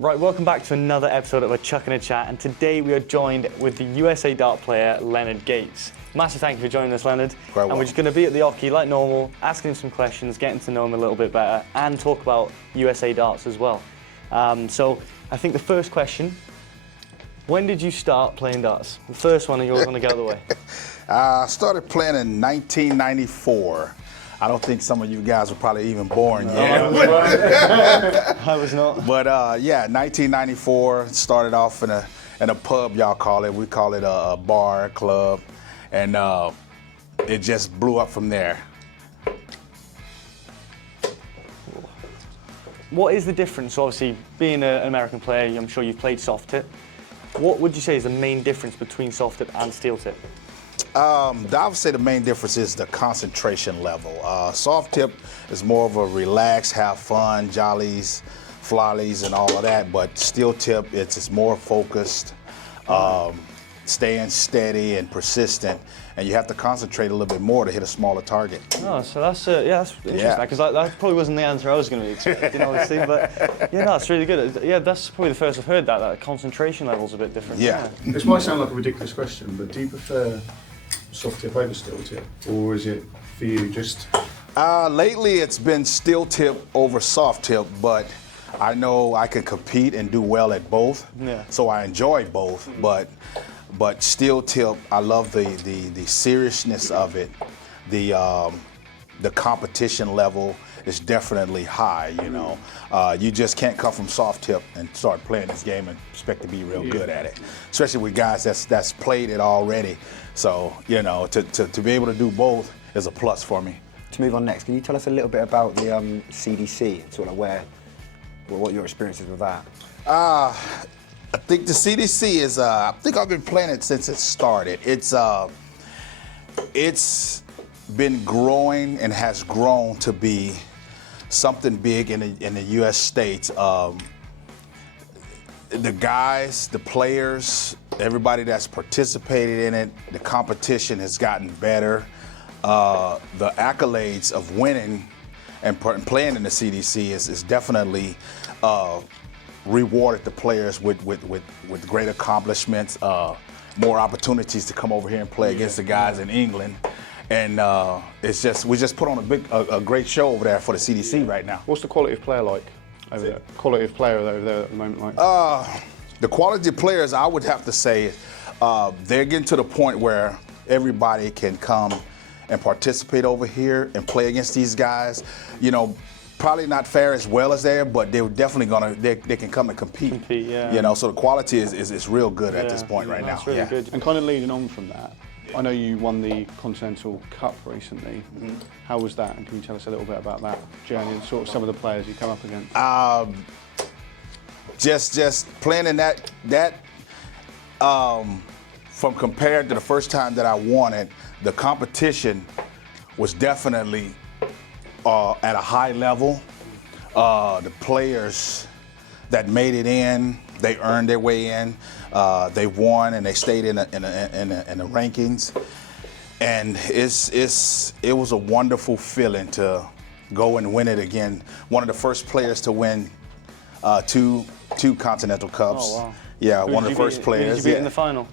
Right, welcome back to another episode of A Chuck and a Chat, and today we are joined with the USA dart player, Leonard Gates. Massive thank you for joining us, Leonard. Quite and we're just going to be at the oche like normal, asking him some questions, getting to know him a little bit better, and talk about USA darts as well. So I think the first question, when did you start playing darts? The first one, and yours want to get out of the way. I started playing in 1994. I don't think some of you guys were probably even born yet. I was not. But yeah, 1994, started off in a pub, y'all call it. We call it a bar, club, and it just blew up from there. What is the difference? Obviously, being an American player, I'm sure you've played soft tip. What would you say is the main difference between soft tip and steel tip? I would say the main difference is the concentration level. Soft tip is more of a relax, have fun, jollies, flollies, and all of that. But steel tip, it's more focused, staying steady and persistent, and you have to concentrate a little bit more to hit a smaller target. Oh, so that's that's interesting, because that probably wasn't the answer I was going to be expecting, obviously. But yeah, no, it's really good. Yeah, that's probably the first I've heard that concentration level's a bit different. Yeah. This might sound like a ridiculous question, but do you prefer soft tip over steel tip, or is it for you just? Lately, it's been steel tip over soft tip, but I know I can compete and do well at both. Yeah. So I enjoy both, but steel tip, I love the seriousness of it. The competition level is definitely high. You know, you just can't come from soft tip and start playing this game and expect to be real good at it, especially with guys that's played it already. So, you know, to be able to do both is a plus for me. To move on next, can you tell us a little bit about the CDC, sort of what your experience is with that? I think the CDC is, I think I've been playing it since it started. It's been growing and has grown to be something big in the U.S. states. The guys, the players, everybody that's participated in it, the competition has gotten better. The accolades of winning and playing in the CDC is definitely rewarded the players with great accomplishments, more opportunities to come over here and play against the guys in England. And we just put on a great show over there for the CDC right now. What's the quality of player like over there? Quality of player over there at the moment like? The quality of players, I would have to say, they're getting to the point where everybody can come and participate over here and play against these guys. You know, probably not fare as well as there, but they're definitely they can come and compete. Yeah. You know, so the quality is real good at this point right now. That's really good. And kind of leading on from that, I know you won the Continental Cup recently. How was that? And can you tell us a little bit about that journey and sort of some of the players you come up against? Just playing in that from compared to the first time that I won it, the competition was definitely at a high level. The players that made it in, they earned their way in. They won and they stayed in the rankings, and it was a wonderful feeling to go and win it again. One of the first players to win two Continental Cups. Oh, wow. Yeah, one of the first players. Who did you beat in the final?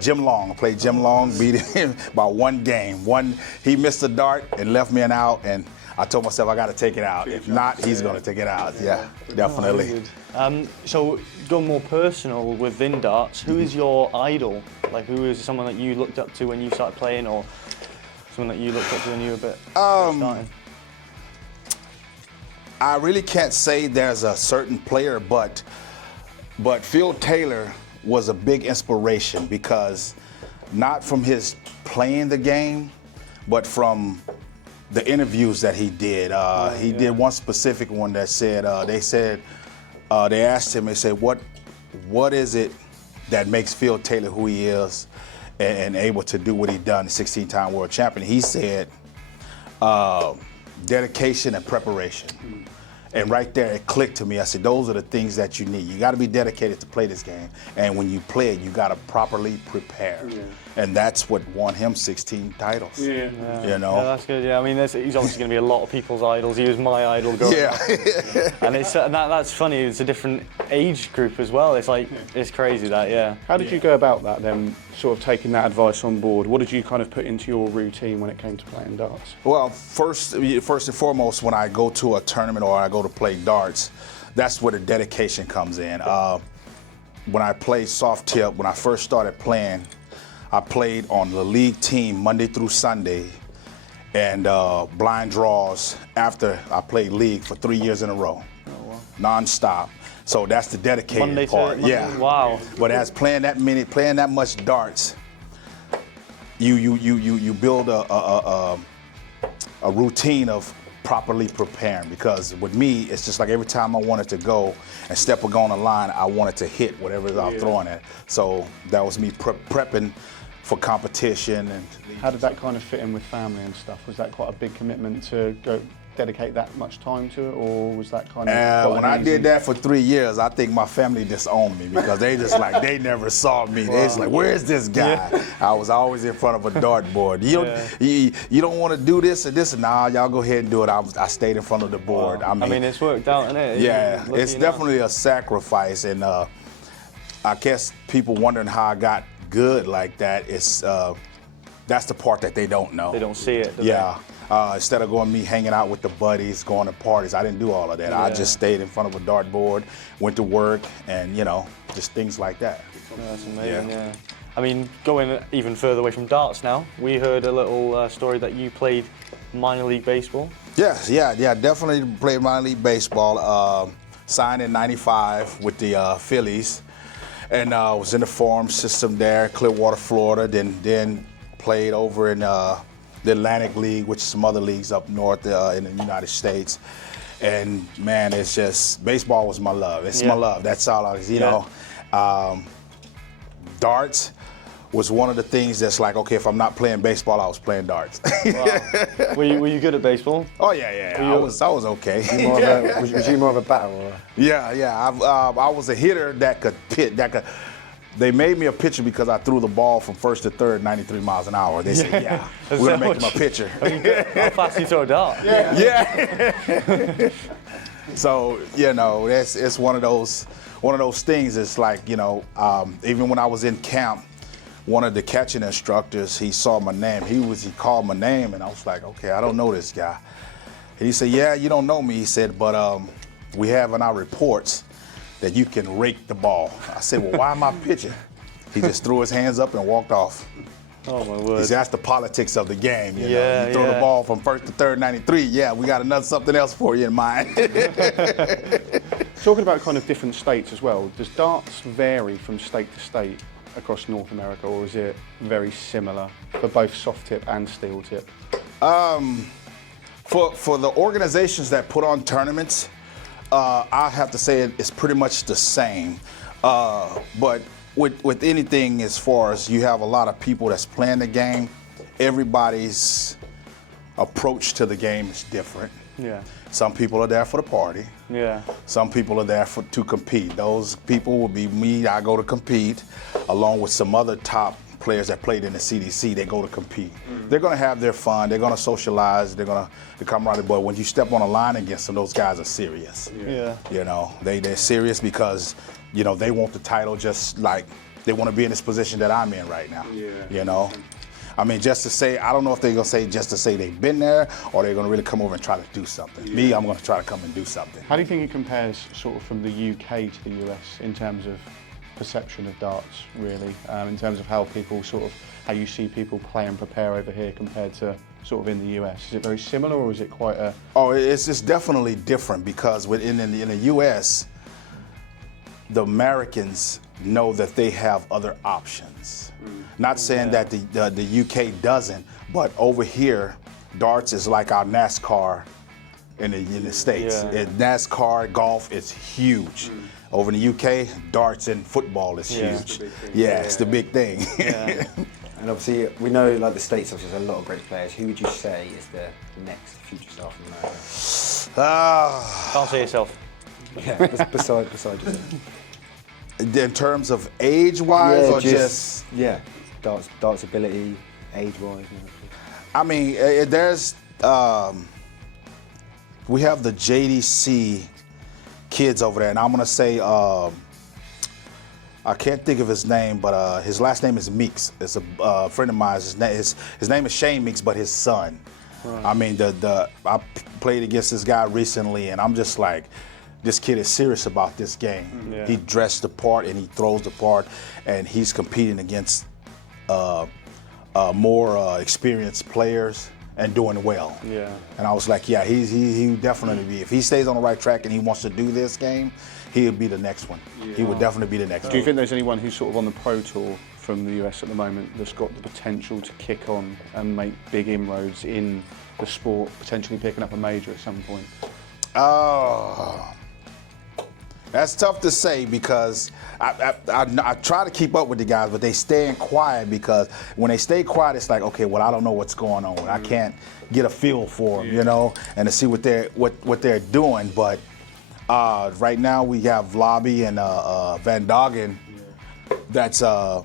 Jim Long. I played Jim Long, beat him by one game. He missed a dart and left me an out, and I told myself I got to take it out. If not, he's going to take it out. Yeah, definitely. So going more personal within darts, who is your idol? Like, who is someone that you looked up to when you started playing, or someone that you looked up to when you were a bit starting? I really can't say there's a certain player, but Phil Taylor was a big inspiration, because not from his playing the game, but from the interviews that he did. He did one specific one that said, they asked him, they said, what is it that makes Phil Taylor who he is and able to do what he done, 16-time world champion? He said, dedication and preparation. And right there, it clicked to me. I said, those are the things that you need. You got to be dedicated to play this game. And when you play it, you got to properly prepare. Yeah. And that's what won him 16 titles. Yeah. You know? Yeah, that's good. Yeah, I mean, he's obviously going to be a lot of people's idols. He was my idol growing up. And that's funny. It's a different age group as well. It's like, it's crazy that, yeah. How did you go about that then, sort of taking that advice on board? What did you kind of put into your routine when it came to playing darts? Well, first and foremost, when I go to a tournament or I go to play darts, that's where the dedication comes in. When I play soft tip, when I first started playing, I played on the league team Monday through Sunday and blind draws after I played league for 3 years in a row, non-stop. So that's the dedicated part. Yeah. Wow. But as playing that much darts, you build a routine of properly preparing, because with me, it's just like every time I wanted to go and step on the line, I wanted to hit whatever I'm throwing at. So that was me prepping for competition. And how did that kind of fit in with family and stuff? Was that quite a big commitment to go dedicate that much time to it, or was that kind of when I did that for 3 years, I think my family disowned me, because they just like, they never saw me. They just like, where is this guy? Yeah. I was always in front of a dartboard. You don't want to do this or this? Nah, y'all go ahead and do it. I stayed in front of the board. Wow. I mean, it's worked out, isn't it? Yeah, it's definitely a sacrifice, and I guess people wondering how I got good like that. It's that's the part that they don't know. They don't see it. Yeah. Instead of me hanging out with the buddies, going to parties, I didn't do all of that. I just stayed in front of a dartboard, went to work, and just things like that. That's amazing. Yeah. I mean, going even further away from darts now, we heard a little story that you played minor league baseball. Yes, yeah, definitely played minor league baseball. Signed in '95 with the Phillies, and was in the farm system there, Clearwater, Florida. Then played over in the Atlantic League, which is some other leagues up north in the United States. And man, it's just, baseball was my love. It's my love. That's all I was, you know. Darts was one of the things that's like, okay, if I'm not playing baseball, I was playing darts. Wow. Were you good at baseball? Oh yeah. I was okay. Was you more of a batter? Or? Yeah. I was a hitter that could hit. They made me a pitcher because I threw the ball from first to third 93 miles an hour. They said, we're going to make him a pitcher. How fast do you throw a dart? Yeah. So, it's one of those things. It's like, even when I was in camp, one of the catching instructors, he saw my name. He called my name, and I was like, okay, I don't know this guy. And he said, yeah, you don't know me. He said, but we have in our reports that you can rake the ball. I said, well, why am I pitching? He just threw his hands up and walked off. Oh, my word. He said, that's the politics of the game. You throw the ball from first to third, 93. Yeah, we got something else for you in mind. Talking about kind of different states as well, does darts vary from state to state across North America, or is it very similar for both soft tip and steel tip? For the organizations that put on tournaments, I have to say it's pretty much the same. But with anything, as far as you have a lot of people that's playing the game, everybody's approach to the game is different. Yeah. Some people are there for the party. Yeah. Some people are there to compete. Those people will be me. I go to compete, along with some other top players that played in the CDC. They go to compete. They're going to have their fun. They're going to socialize. They're going to come right. But when you step on a line against them, those guys are serious. Yeah. They're serious because they want the title, just like they want to be in this position that I'm in right now. Yeah. I mean, just to say, I don't know if they're going to say just to say they've been there, or they're going to really come over and try to do something. Yeah. Me, I'm going to try to come and do something. How do you think it compares sort of from the UK to the US in terms of perception of darts, really, in terms of how you see people play and prepare over here compared to sort of in the US? Is it very similar, or is it quite a... Oh, it's definitely different, because in the US, the Americans know that they have other options. Not saying that the UK doesn't, but over here, darts is like our NASCAR in the States. Yeah. NASCAR, golf is huge. Over in the UK, darts and football is huge. It's the big thing. Yeah. And obviously, we know like the States, obviously, there's a lot of great players. Who would you say is the next future star from America? Answer yourself. Yeah, beside yourself. In terms of age-wise, or just yeah, darts ability, age-wise. I mean, there's we have the JDC kids over there, and I'm gonna say I can't think of his name, but his last name is Meeks. It's a friend of mine. His name is Shane Meeks, but his son. Right. I mean, I played against this guy recently, and I'm just like, this kid is serious about this game. Yeah. He dressed the part and he throws the part, and he's competing against more experienced players and doing well. Yeah. And I was like, yeah, he would definitely be, if he stays on the right track and he wants to do this game, he would be the next one. Yeah. He would definitely be the next one. Do you think there's anyone who's sort of on the pro tour from the US at the moment that's got the potential to kick on and make big inroads in the sport, potentially picking up a major at some point? That's tough to say because I try to keep up with the guys, but they staying quiet because when they stay quiet, it's like, okay, well, I don't know what's going on. I can't get a feel for them, you know, and to see what they're doing. But right now we have Lobby and Van Doggen that's on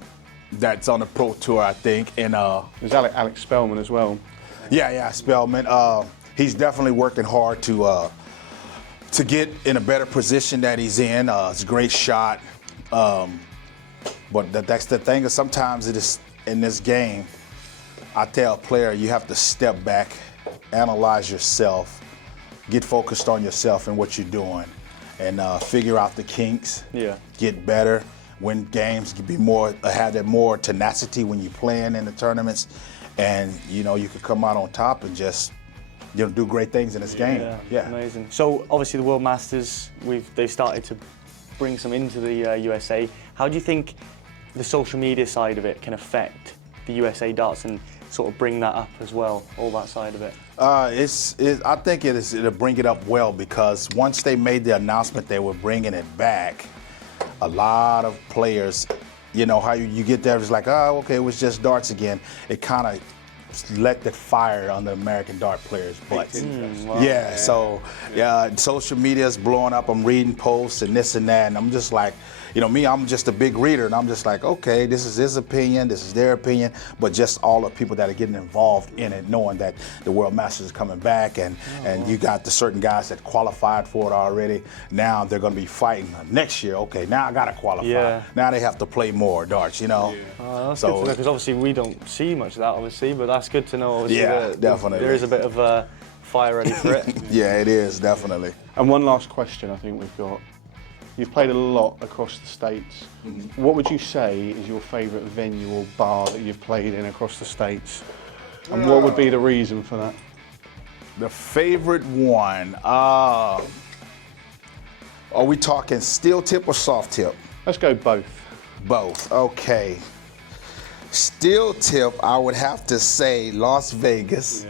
the pro tour, I think. And there's Alex Spellman as well. Yeah, Spellman. He's definitely working hard to get in a better position that he's in. It's a great shot. But that's the thing, is sometimes it is in this game, I tell a player, you have to step back, analyze yourself, get focused on yourself and what you're doing, and figure out the kinks, get better, win games, have that more tenacity when you're playing in the tournaments, and you know, you could come out on top and just do great things in this game. Yeah, amazing. So obviously the World Masters, they've started to bring some into the USA. How do you think the social media side of it can affect the USA darts and sort of bring that up as well, all that side of it? I think it'll bring it up well, because once they made the announcement they were bringing it back, a lot of players, you know how you get there, it's like, oh, okay, it was just darts again. It kind of let that fire on the American dart players' butts. Wow. Yeah, so social media is blowing up. I'm reading posts and this and that, and I'm just like, you know, I'm just a big reader, and I'm just like, okay, this is his opinion, this is their opinion, but just all the people that are getting involved in it, knowing that the World Masters is coming back, and you got the certain guys that qualified for it already. Now they're going to be fighting next year. Okay, now I got to qualify. Yeah. Now they have to play more darts, you know. Yeah. That's good to know, because obviously we don't see much of that, obviously, but that's good to know. Obviously, yeah, definitely. There is a bit of fire ready for it. Yeah, it is, definitely. And one last question I think we've got. You've played a lot across the States. Mm-hmm. What would you say is your favourite venue or bar that you've played in across the States? And what would be the reason for that? The favourite one, are we talking steel tip or soft tip? Let's go both. Both, okay. Steel tip, I would have to say Las Vegas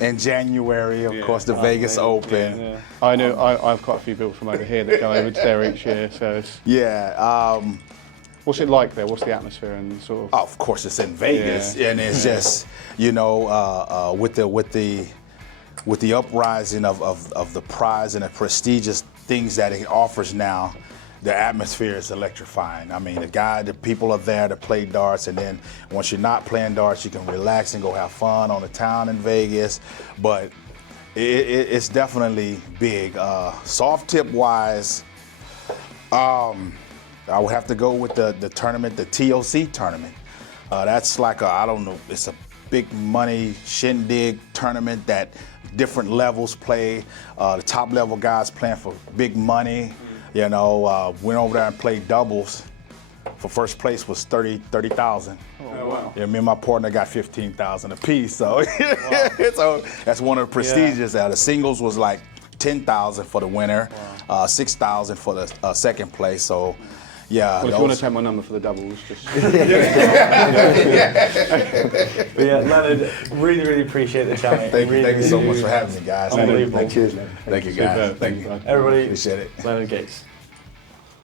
in January, of course, the Vegas Open. Yeah. I know, I've quite a few people from over here that go over to there each year, so it's... Yeah. What's it like there? What's the atmosphere and sort of... Oh, of course, it's in Vegas, and it's just, you know, with the uprising of the prize and the prestigious things that it offers now, the atmosphere is electrifying. I mean, the people are there to play darts, and then once you're not playing darts, you can relax and go have fun on the town in Vegas. But it's definitely big. Soft tip wise, I would have to go with the tournament, the TOC tournament. That's like I don't know, it's a big money shindig tournament that different levels play. The top level guys playing for big money. You know, went over there and played doubles. For first place was 30,000. Oh, wow. Yeah, me and my partner got 15,000 apiece. So, so that's one of the prestigious. The singles was like 10,000 for the winner, 6,000 for the second place. So, yeah. Well, if you want to take my number for the doubles, just. But yeah, Leonard, really appreciate the chat. Thank you so much for having me, guys. Unbelievable. Cheers, man. Thank you, guys. Thank you. Everybody, appreciate it. Leonard Gates.